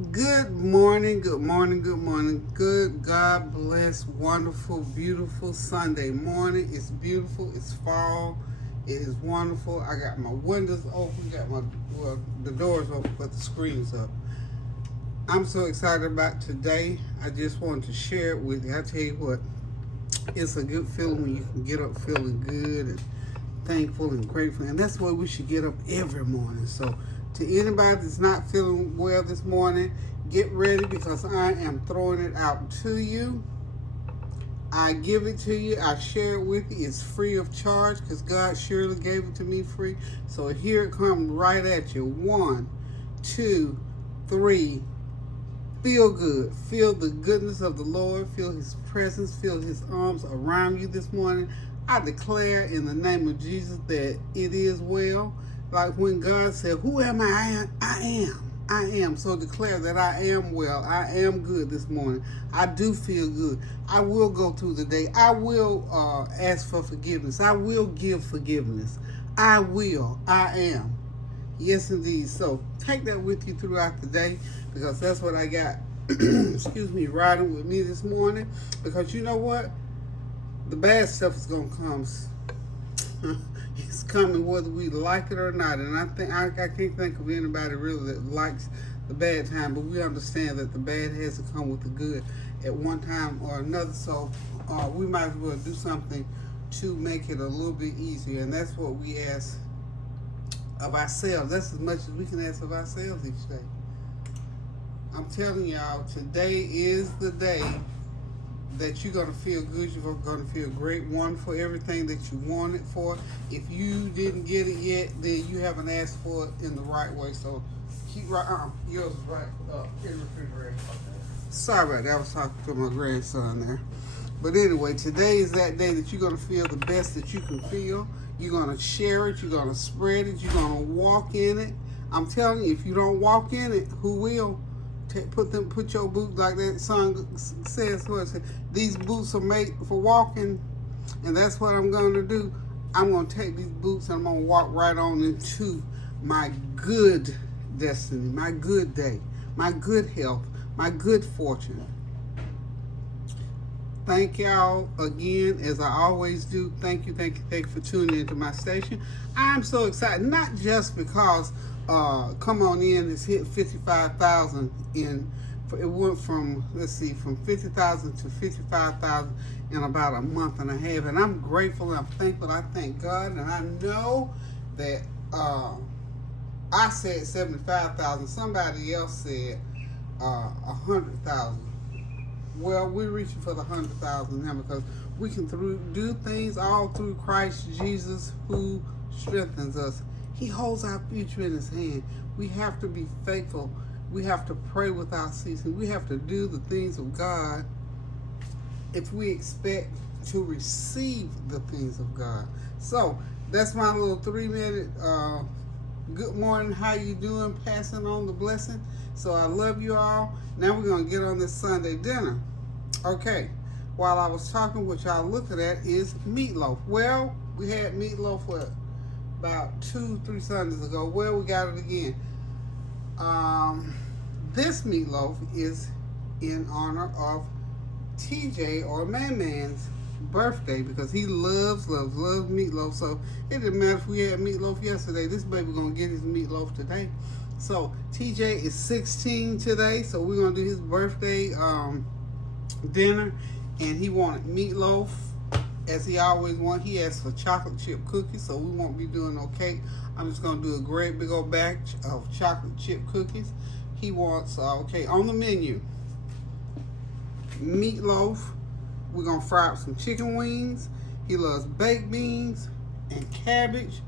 Good morning, good morning, good morning. Good, God bless, wonderful, beautiful Sunday morning. It's beautiful, it's fall, it is wonderful. I got my windows open, the doors open, but the screen's up. I'm so excited about today. I just wanted to share it with you. I tell you what, it's a good feeling when you can get up feeling good and thankful and grateful. And that's why we should get up every morning. So, to anybody that's not feeling well this morning, get ready because I am throwing it out to you. I give it to you. I share it with you. It's free of charge because God surely gave it to me free. So here it comes right at you. One, two, three. Feel good. Feel the goodness of the Lord. Feel His presence. Feel His arms around you this morning. I declare in the name of Jesus that it is well. Like when God said, "Who am I? I am. I am." So declare that I am well. I am good this morning. I do feel good. I will go through the day. I will ask for forgiveness. I will give forgiveness. I will. I am. Yes, indeed. So take that with you throughout the day because that's what I got, excuse me, riding with me this morning. Because you know what? The bad stuff is going to come. It's coming whether we like it or not. And I can't think of anybody really that likes the bad time, but we understand that the bad has to come with the good at one time or another. So we might as well do something to make it a little bit easier. And that's what we ask of ourselves. That's as much as we can ask of ourselves each day. I'm telling y'all, today is the day that you're going to feel good. You're going to feel great, wonderful, everything that you wanted for. If you didn't get it yet, then you haven't asked for it in the right way. So keep right yours is right in the refrigerator. Sorry about that. I was talking to my grandson there. But anyway, today is that day that you're going to feel the best that you can feel. You're going to share it. You're going to spread it. You're going to walk in it. I'm telling you, if you don't walk in it, who will? Put your boots, like that song says. These boots are made for walking, and that's what I'm going to do. I'm going to take these boots and I'm going to walk right on into my good destiny, my good day, my good health, my good fortune. Thank y'all again, as I always do. Thank you for tuning into my station. I'm so excited, not just because Come On In has hit 55,000 in. It went from from 50,000 to 55,000 in about a month and a half, and I'm grateful and I'm thankful. I thank God, and I know that I said 75,000. Somebody else said 100,000. Well, we're reaching for the 100,000 now because we can do things all through Christ Jesus who strengthens us. He holds our future in His hand. We have to be faithful. We have to pray without ceasing. We have to do the things of God if we expect to receive the things of God. So that's my little 3-minute good morning, how you doing, passing on the blessing. So I love you all. Now we're going to get on this Sunday dinner. Okay, while I was talking, what y'all looking at is meatloaf. Well, we had meatloaf about 2-3 Sundays ago. Well, we got it again. This meatloaf is in honor of TJ, or Man's birthday, because he loves meatloaf. So it didn't matter if we had meatloaf yesterday. This baby gonna get his meatloaf today. So TJ is 16 today, so we're gonna do his birthday dinner, and he wanted meatloaf as he always wanted. He asked for chocolate chip cookies, so we won't be doing no cake. I'm just gonna do a great big old batch of chocolate chip cookies. He wants on the menu, meatloaf. We're gonna fry up some chicken wings. He loves baked beans and cabbage,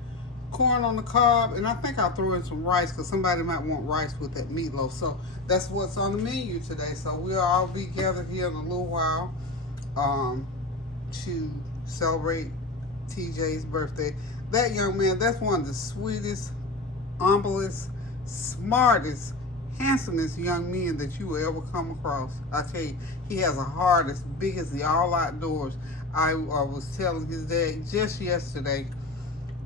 corn on the cob, and I think I'll throw in some rice because somebody might want rice with that meatloaf. So that's what's on the menu today. So we'll all be gathered here in a little while to celebrate TJ's birthday. That young man, that's one of the sweetest, humblest, smartest, handsomest young men that you will ever come across. I tell you, he has a heart as big as the all outdoors. I was telling his dad just yesterday,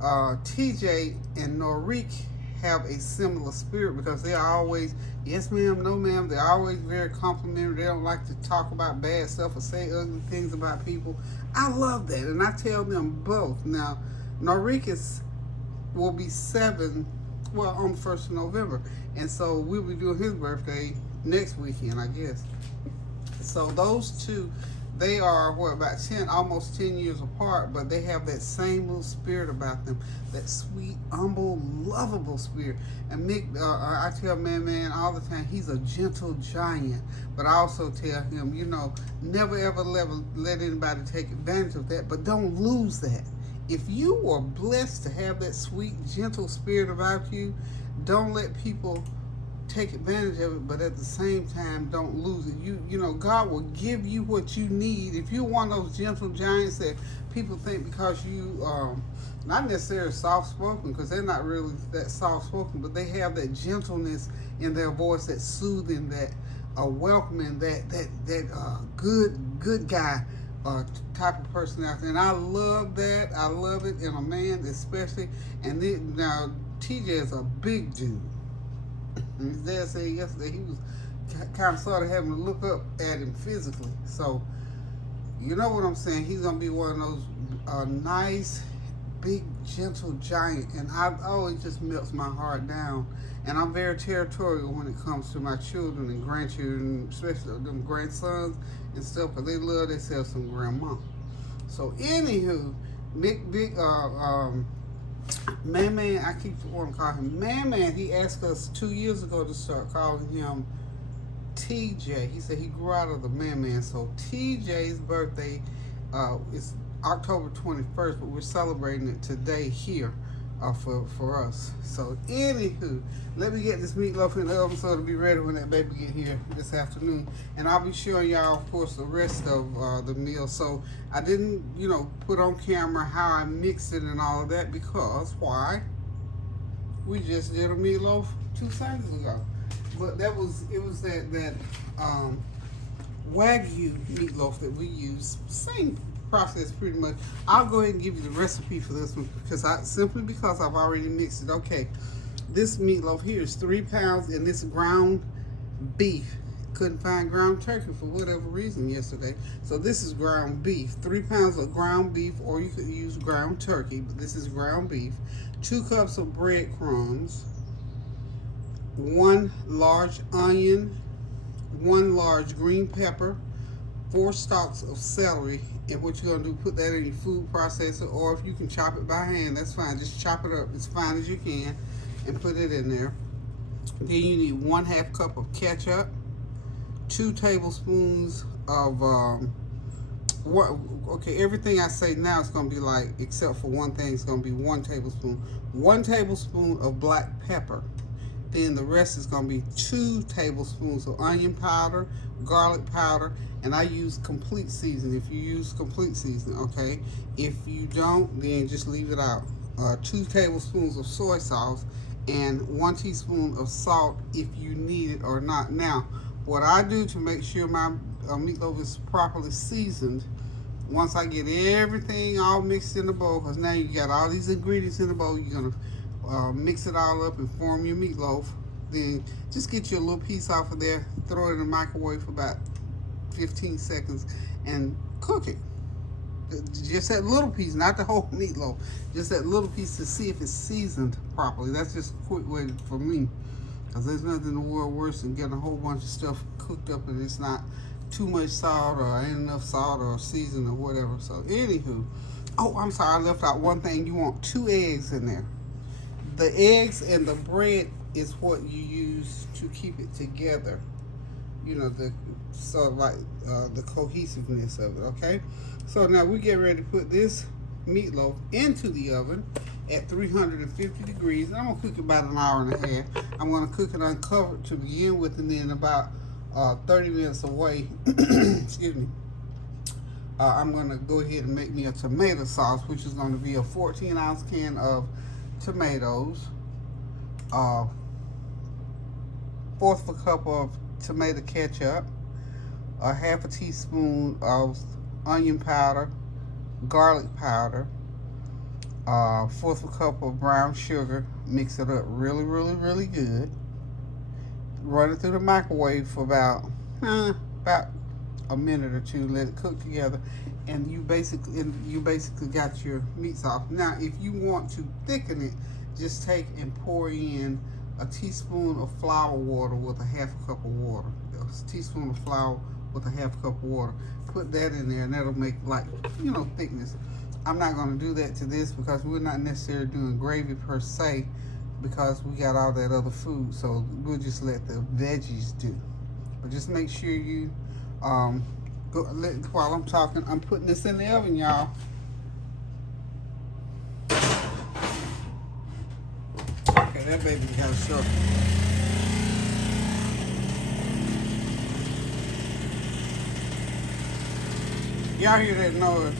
TJ and Norik have a similar spirit because they're always, yes ma'am, no ma'am. They're always very complimentary. They don't like to talk about bad stuff or say ugly things about people. I love that, and I tell them both. Now, Noricus will be 7, well, on the 1st of November, and so we'll be doing his birthday next weekend, I guess. So those two, they are about 10, almost 10 years apart, but they have that same little spirit about them, that sweet, humble, lovable spirit. And Mick, I tell Man all the time, he's a gentle giant, but I also tell him, never ever let anybody take advantage of that, but don't lose that. If you were blessed to have that sweet, gentle spirit about you, don't let people take advantage of it, but at the same time, don't lose it. God will give you what you need. If you're one of those gentle giants that people think because you not necessarily soft-spoken, because they're not really that soft-spoken, but they have that gentleness in their voice, that soothing, that welcoming, that good guy type of personality. And I love that. I love it in a man especially. And then, now, TJ is a big dude. And his dad said yesterday he was kind of sort of having to look up at him physically. So, you know what I'm saying? He's going to be one of those nice, big, gentle giant. And it just melts my heart down. And I'm very territorial when it comes to my children and grandchildren, especially them grandsons and stuff, because they love themselves some grandma. So, anywho, Man, I keep wanting to call him Man. He asked us 2 years ago to start calling him TJ. He said he grew out of the Man. So TJ's birthday is October 21st, but we're celebrating it today here for us. So anywho, let me get this meatloaf in the oven so it'll be ready when that baby get here this afternoon. And I'll be showing y'all, of course, the rest of the meal. So I didn't, put on camera how I mixed it and all of that because why? We just did a meatloaf 2 Sundays ago. But it was that Wagyu meatloaf that we use. Same process pretty much. I'll go ahead and give you the recipe for this one because I've already mixed it. Okay, this meatloaf here is 3 pounds, and this ground beef. Couldn't find ground turkey for whatever reason yesterday, so this is ground beef. 3 pounds of ground beef, or you could use ground turkey, but this is ground beef. 2 cups of breadcrumbs, 1 large onion, 1 large green pepper, 4 stalks of celery. And what you're going to do, put that in your food processor, or if you can chop it by hand, that's fine. Just chop it up as fine as you can and put it in there. Then you need 1/2 cup of ketchup, 2 tablespoons of, everything I say now is going to be like, except for one thing, it's going to be 1 tablespoon. 1 tablespoon of black pepper. Then the rest is going to be 2 tablespoons of onion powder, garlic powder, and I use complete seasoning. If you use complete seasoning, okay? If you don't, then just leave it out. 2 tablespoons of soy sauce and 1 teaspoon of salt if you need it or not. Now, what I do to make sure my meatloaf is properly seasoned, once I get everything all mixed in the bowl, because now you got all these ingredients in the bowl, you're going to mix it all up and form your meatloaf. Then just get you a little piece off of there, throw it in the microwave for about 15 seconds and cook it. Just that little piece, not the whole meatloaf, just that little piece to see if it's seasoned properly. That's just a quick way for me, because there's nothing in the world worse than getting a whole bunch of stuff cooked up and it's not too much salt or ain't enough salt or season or whatever. So anywho, I'm sorry, I left out one thing. You want 2 eggs in there. The eggs and the bread is what you use to keep it together. The sort of like the cohesiveness of it, okay? So now we get ready to put this meatloaf into the oven at 350 degrees. And I'm gonna cook it about 1.5 hours. I'm gonna cook it uncovered to begin with, and then about 30 minutes away, excuse me, I'm gonna go ahead and make me a tomato sauce, which is gonna be a 14-ounce can of tomatoes, 1/4 of a cup of tomato ketchup, 1/2 teaspoon of onion powder, garlic powder, 1/4 of a cup of brown sugar, Mix it up really, really, really good. Run it through the microwave for about a minute or two. Let it cook together, and you basically got your meat sauce. Now, if you want to thicken it, just take and pour in a teaspoon of flour water with a half a cup of water. A teaspoon of flour with a half a cup of water. Put that in there, and that'll make, like, thickness. I'm not going to do that to this because we're not necessarily doing gravy per se, because we got all that other food, so we'll just let the veggies do. But just make sure you while I'm talking, I'm putting this in the oven, y'all. Okay, that baby got a show. Y'all hear that noise?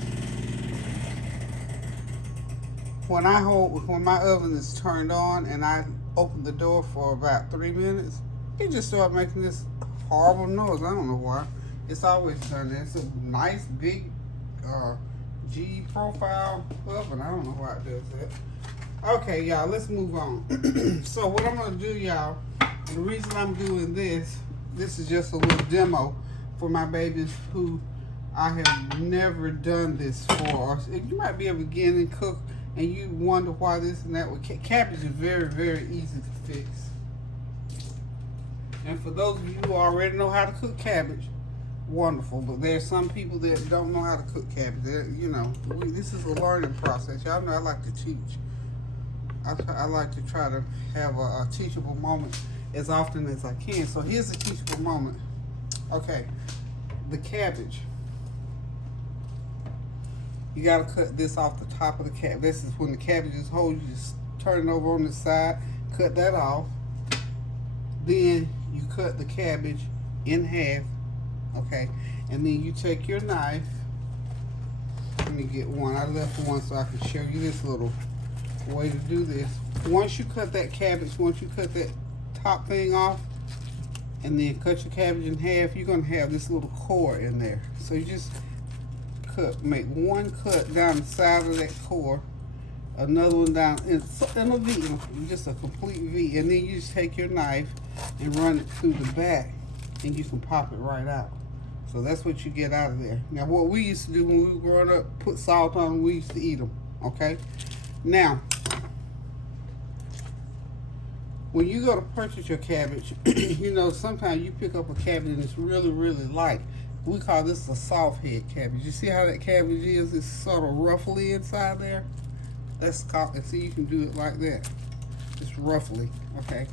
When my oven is turned on and I open the door for about 3 minutes, it just started making this horrible noise. I don't know why. It's always done that. It's a nice big G profile oven. I don't know why it does that. Okay, y'all, let's move on. So what I'm gonna do, y'all, the reason I'm doing this is just a little demo for my babies who I have never done this for. You might be a beginning cook and you wonder why this and that. Cabbage is very, very easy to fix. And for those of you who already know how to cook cabbage, wonderful. But there's some people that don't know how to cook cabbage. This is a learning process. Y'all know I like to teach. I like to try to have a teachable moment as often as I can. So here's a teachable moment. Okay, the cabbage. You gotta cut this off the top of the cabbage. This is when the cabbage is whole. You just turn it over on the side, cut that off. Then you cut the cabbage in half, okay? And then you take your knife. Let me get one. I left one so I can show you this little way to do this. Once you cut that cabbage, once you cut that top thing off, and then cut your cabbage in half, you're gonna have this little core in there. So you just make one cut down the side of that core, another one down in a V, just a complete V, and then you just take your knife and run it through the back, and you can pop it right out. So that's what you get out of there. Now, what we used to do when we were growing up, put salt on them, we used to eat them, okay? Now, when you go to purchase your cabbage, sometimes you pick up a cabbage and it's really, really light. We call this a soft head cabbage. You see how that cabbage is? It's sort of roughly inside there. That's called, and see, you can do it like that. Just roughly, okay?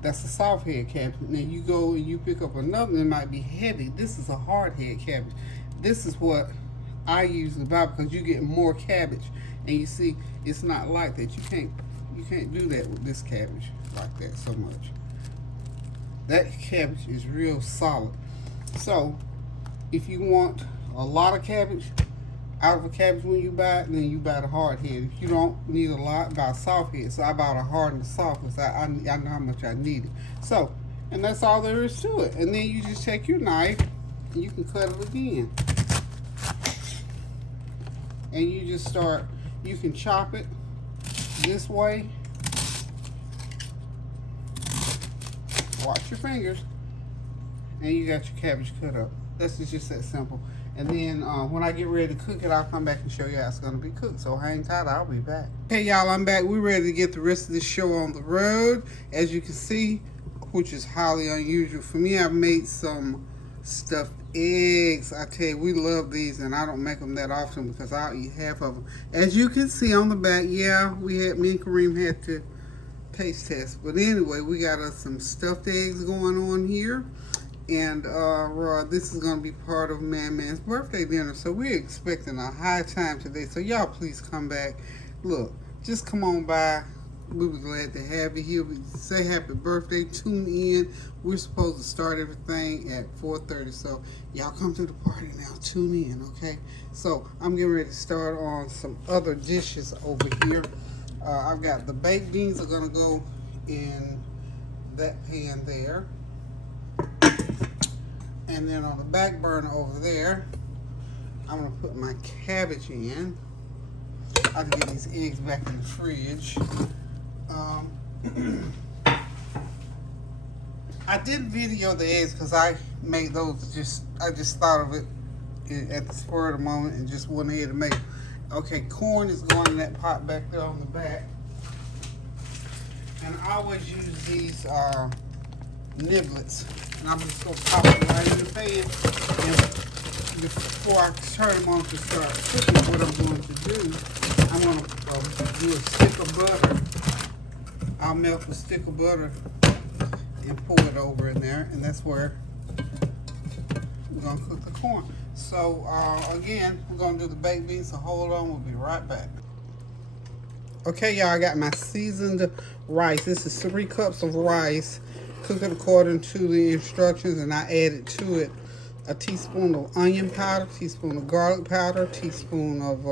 That's a soft head cabbage. Now you go and you pick up another that might be heavy. This is a hard head cabbage. This is what I usually buy because you get more cabbage. And you see, it's not like that. You can't do that with this cabbage like that so much. That cabbage is real solid. So, if you want a lot of cabbage out of a cabbage when you buy it, then you buy the hard head. If you don't need a lot, buy a soft head. So I bought a hard and a soft because I know how much I needed. So, and that's all there is to it. And then you just take your knife and you can cut it again. And you just start, you can chop it this way. Watch your fingers. And you got your cabbage cut up. That's just that simple. And then when I get ready to cook it, I'll come back and show you how it's going to be cooked. So hang tight, I'll be back. Okay, y'all, I'm back. We're ready to get the rest of this show on the road. As you can see, which is highly unusual for me, I've made some stuffed eggs. I tell you, we love these, and I don't make them that often because I'll eat half of them. As you can see on the back, yeah, me and Kareem had to taste test. But anyway, we got us some stuffed eggs going on here. And this is going to be part of Man's birthday dinner. So we're expecting a high time today. So y'all please come back. Look, just come on by. We'll be glad to have you here. Say happy birthday. Tune in. We're supposed to start everything at 4:30. So y'all come to the party now. Tune in, okay? So I'm getting ready to start on some other dishes over here. I've got the baked beans are going to go in that pan there. And then on the back burner over there, I'm going to put my cabbage in. I can get these eggs back in the fridge. Um, I did video the eggs because I made those. I just thought of it at the spur of the moment and just went ahead and made it. Okay, corn is going in that pot back there on the back. And I always use these niblets. And I'm just going to pop them right in the pan. And before I turn them on to start cooking, what I'm going to do, I'm going to do a stick of butter. I'll melt a stick of butter and pour it over in there. And that's where we're going to cook the corn. So, again, we're going to do the baked beans. So hold on, we'll be right back. Okay, y'all, I got my seasoned rice. This is 3 cups of rice. Cook it according to the instructions, and I added to it a teaspoon of onion powder, teaspoon of garlic powder, teaspoon of,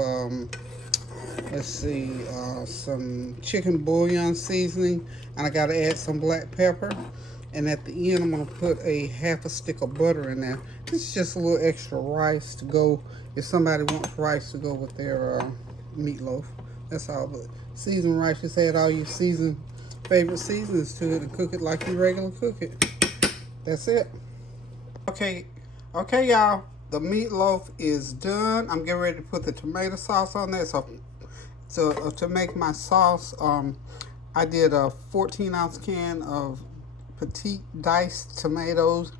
some chicken bouillon seasoning, and I got to add some black pepper. And at the end, I'm going to put a half a stick of butter in there. It's just a little extra rice to go, if somebody wants rice to go with their meatloaf. That's all. But seasoned rice, just add all your favorite seasonings to it and cook it like you regular cook it. That's it. Okay, y'all. The meatloaf is done. I'm getting ready to put the tomato sauce on there. So to make my sauce, I did a 14-ounce can of petite diced tomatoes,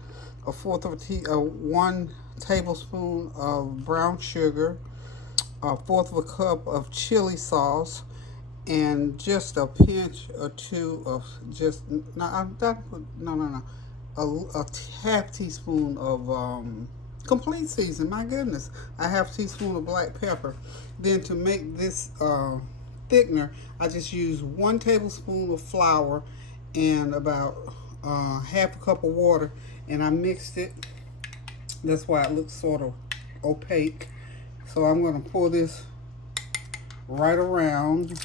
a 1 tablespoon of brown sugar, a 1/4 of a cup of chili sauce, and just a pinch or two of a half teaspoon of complete season. My goodness, a half teaspoon of black pepper. Then to make this thickener, I just used 1 tablespoon of flour and about half a cup of water, and I mixed it. That's why it looks sort of opaque. So I'm going to pour this right around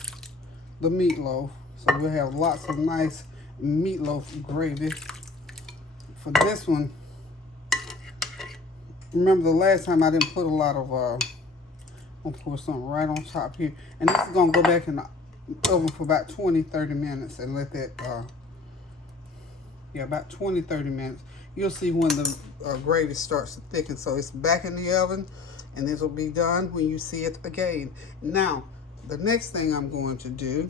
the meatloaf. So we'll have lots of nice meatloaf gravy. For this one, remember the last time I didn't put a lot of, I'm going to pour something right on top here. And this is going to go back in the oven for about 20-30 minutes and let that, about 20-30 minutes. You'll see when the gravy starts to thicken. So it's back in the oven, and this will be done when you see it again. Now, the next thing I'm going to do,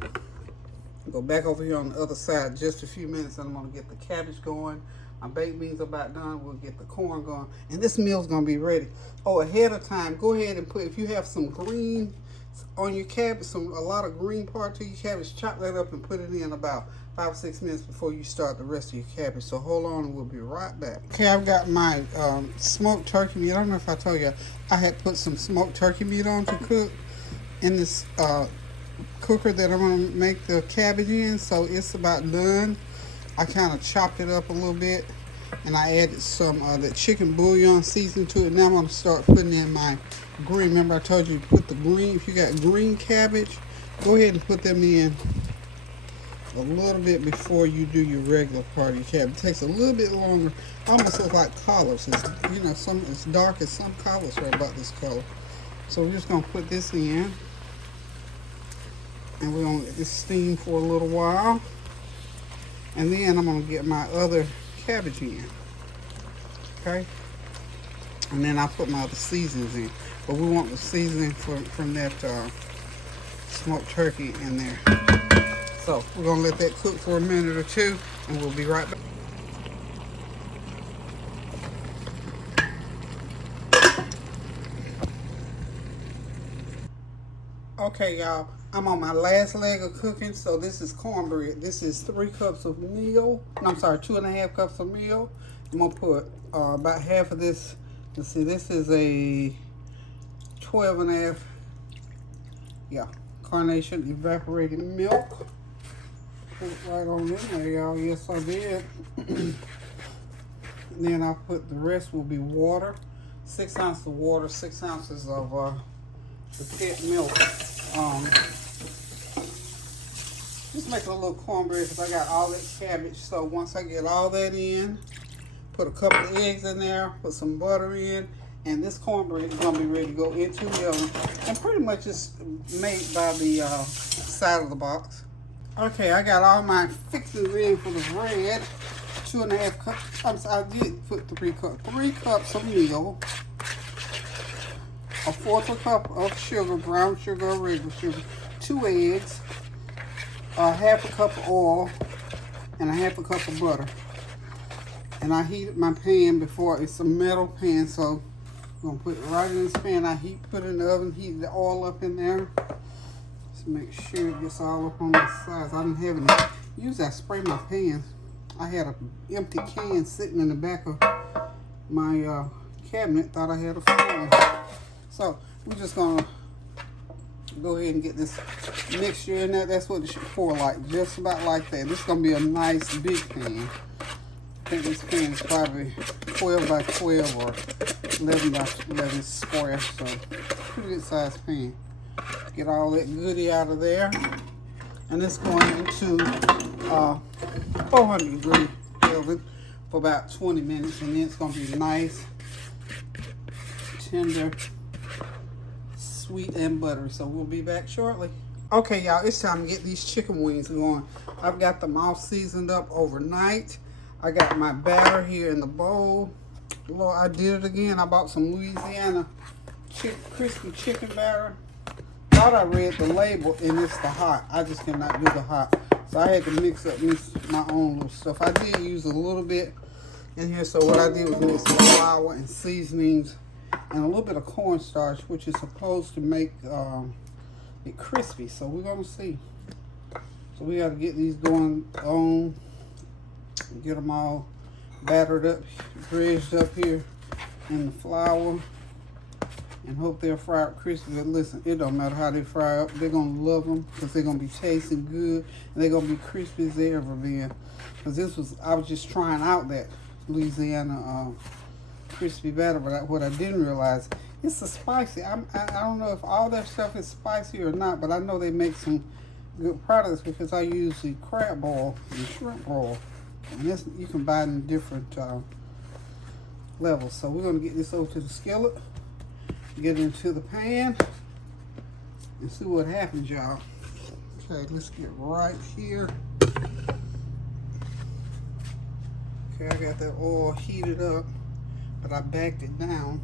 go back over here on the other side just a few minutes, and I'm going to get the cabbage going. My baked beans are about done. We'll get the corn going, and this meal's going to be ready. Oh, ahead of time, go ahead and put, if you have some green on your cabbage, a lot of green part to your cabbage, chop that up and put it in about 5 or 6 minutes before you start the rest of your cabbage. So hold on and we'll be right back. Okay, I've got my smoked turkey meat. I don't know if I told you, I had put some smoked turkey meat on to cook in this cooker that I'm going to make the cabbage in. So it's about done. I kind of chopped it up a little bit, and I added some the chicken bouillon seasoning to it. Now I'm going to start putting in my green. Remember I told you put the green, if you got green cabbage, go ahead and put them in a little bit before you do your regular part of your cabbage. It takes a little bit longer. Almost looks like collards. It's, it's dark as some collards are about this color. So we're just going to put this in, and we're going to let this steam for a little while. And then I'm going to get my other cabbage in. Okay? And then I'll put my other seasonings in. But we want the seasoning from that smoked turkey in there. So we're going to let that cook for a minute or two, and we'll be right back. Okay, y'all, I'm on my last leg of cooking. So this is cornbread. This is 3 cups of meal. No, I'm sorry, 2.5 cups of meal. I'm going to put about half of this. Let's see, this is a 12.5, carnation evaporated milk. Put it right on in there, y'all. Yes, I did. Then I'll put the rest will be water. 6 ounces of water, 6 ounces of the pet milk. Just making a little cornbread because I got all that cabbage. So once I get all that in, put a couple of eggs in there, put some butter in, and this cornbread is going to be ready to go into the oven. And pretty much it's made by the side of the box. Okay, I got all my fixings in for the bread. 2.5 cups. I did put 3 cups. 3 cups of meal. 1/4 cup of sugar, brown sugar or regular sugar. 2 eggs. 1/2 cup of oil. And 1/2 cup of butter. And I heated my pan before. It's a metal pan, so I'm going to put it right in this pan. I put it in the oven, heat the oil up in there. Just make sure it gets all up on the sides. I didn't have any. Usually I spray my pans. I had an empty can sitting in the back of my cabinet. Thought I had a full one. So we're just going to go ahead and get this mixture in there. That's what it should pour like. Just about like that. This is going to be a nice big pan. I think this pan is probably 12 by 12 or 11 by 11 square. So pretty good sized pan. Get all that goodie out of there. And it's going into 400 degree oven for about 20 minutes. And then it's going to be nice, tender, sweet, and buttery. So we'll be back shortly. Okay, y'all, it's time to get these chicken wings going. I've got them all seasoned up overnight. I got my batter here in the bowl. Lord, I did it again. I bought some Louisiana crispy chicken batter. Thought I read the label and it's the hot. I just cannot do the hot. So I had to mix up my own little stuff. I did use a little bit in here. So what I did was mix some flour and seasonings and a little bit of cornstarch, which is supposed to make it crispy. So we're going to see. So we got to get these going on. Get them all battered up, dredged up here in the flour. And hope they'll fry up crispy. But listen, it don't matter how they fry up. They're going to love them because they're going to be tasting good. And they're going to be crispy as they ever been. Because I was just trying out that Louisiana crispy batter. But what I didn't realize, it's a spicy. I don't know if all their stuff is spicy or not. But I know they make some good products because I use the crab boil and shrimp boil. And this, you can buy it in different levels. So we're going to get this over to the skillet. Get it into the pan and see what happens, y'all. Okay, let's get right here. Okay, I got that oil heated up, but I backed it down.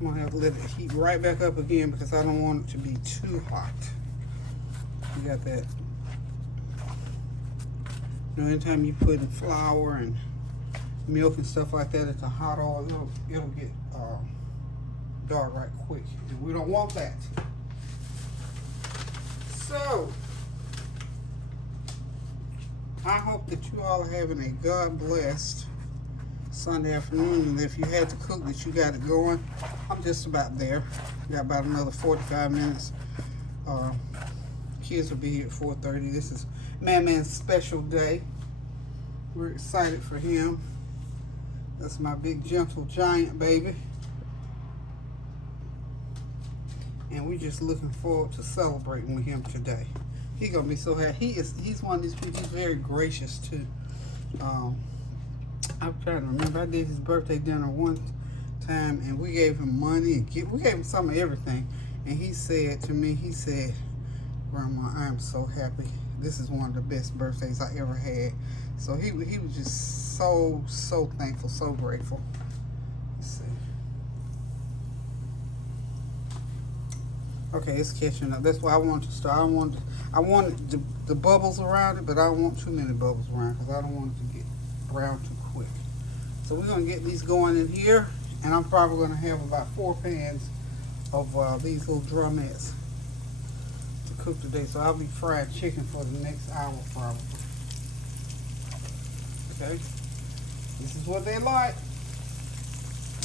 I'm gonna have to let it heat right back up again because I don't want it to be too hot. You got that. You know, anytime you put in flour and milk and stuff like that into hot oil, it'll get dark right quick, and we don't want that. So I hope that you all are having a God blessed Sunday afternoon, and if you had to cook, that you got it going. I'm just about there. Got about another 45 minutes. Kids will be here at 4:30. This is Man's special day. We're excited for him. That's my big gentle giant baby. And we're just looking forward to celebrating with him today. He's gonna be so happy. He's one of these people. He's very gracious too. I'm trying to remember. I did his birthday dinner one time, and we gave him money and we gave him some of everything. And he said to me, he said, "Grandma, I am so happy. This is one of the best birthdays I ever had." So he was just so thankful, so grateful. Let's see. Okay, it's catching up. That's why I wanted to start. I wanted the bubbles around it, but I don't want too many bubbles around because I don't want it to get brown too quick. So we're going to get these going in here, and I'm probably going to have about 4 pans of these little drumettes to cook today. So I'll be frying chicken for the next hour probably. Okay, this is what they like.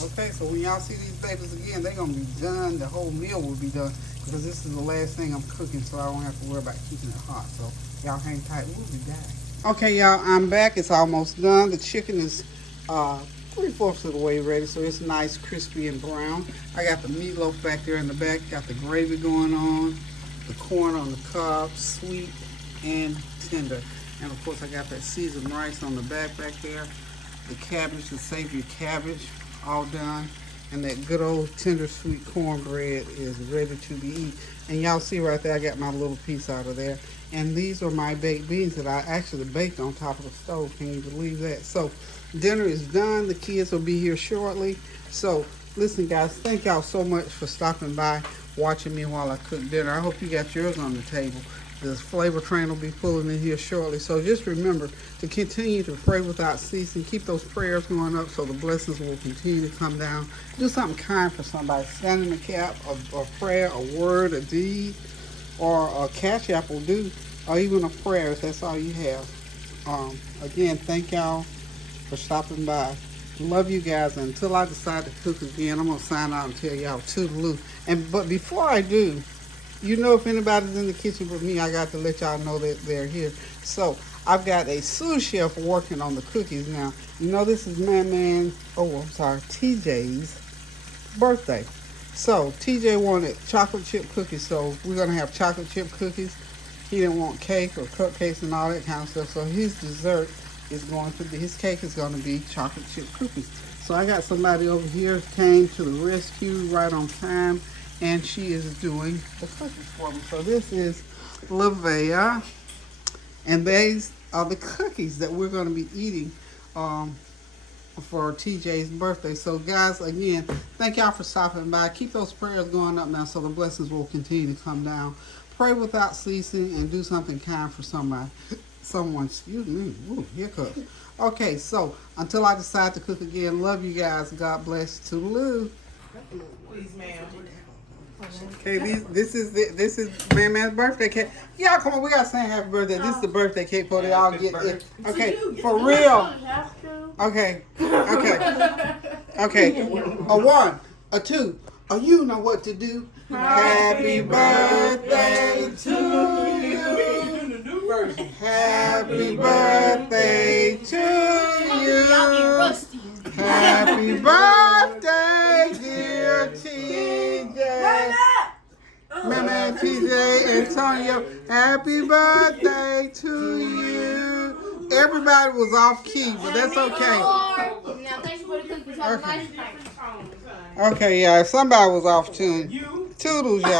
Okay, so when y'all see these babies again, they're going to be done. The whole meal will be done because this is the last thing I'm cooking, so I don't have to worry about keeping it hot. So y'all hang tight. We'll be back. Okay, y'all, I'm back. It's almost done. The chicken is 3/4 of the way ready, so it's nice, crispy, and brown. I got the meatloaf back there in the back. Got the gravy going on. The corn on the cob, sweet and tender. And, of course, I got that seasoned rice on the back there. The cabbage, the savory cabbage, all done. And that good old tender sweet cornbread is ready to be eaten. And y'all see right there, I got my little piece out of there. And these are my baked beans that I actually baked on top of the stove. Can you believe that? So dinner is done. The kids will be here shortly. So listen, guys, thank y'all so much for stopping by, watching me while I cook dinner. I hope you got yours on the table. The flavor train will be pulling in here shortly. So just remember to continue to pray without ceasing. Keep those prayers going up so the blessings will continue to come down. Do something kind for somebody. Stand in the gap, a prayer, a word, a deed, or a cash app will do, or even a prayer if that's all you have. Again, thank y'all for stopping by. Love you guys. And until I decide to cook again, I'm going to sign out and tell y'all toodaloo. But before I do, you know, if anybody's in the kitchen with me, I got to let y'all know that they're here. So I've got a sous chef working on the cookies now. You know, this is TJ's birthday. So TJ wanted chocolate chip cookies, so we're going to have chocolate chip cookies. He didn't want cake or cupcakes and all that kind of stuff. So his dessert is going to be, his cake is going to be chocolate chip cookies. So I got somebody over here came to the rescue right on time, and she is doing the cookies for me. So this is Lavea, and these are the cookies that we're going to be eating for TJ's birthday. So guys, again, thank y'all for stopping by. Keep those prayers going up now so the blessings will continue to come down. Pray without ceasing and do something kind for somebody. Someone, excuse me. Ooh, hiccups. Okay, so until I decide to cook again, love you guys. God bless. Toodaloo. Please, ma'am. Okay, this is Man-Man's birthday cake. Y'all come on, we gotta sing happy birthday. This is the birthday cake for they all get it. Okay, for real. Okay. Okay. A one, a two, you know what to do. Happy birthday to you. Happy birthday to you. Happy birthday, dear TJ. Man, TJ, Antonio, happy birthday to you. Everybody was off key, but that's okay. Now, thanks for the cookies. Have a nice night. Okay, yeah, somebody was off tune. Toodles, y'all.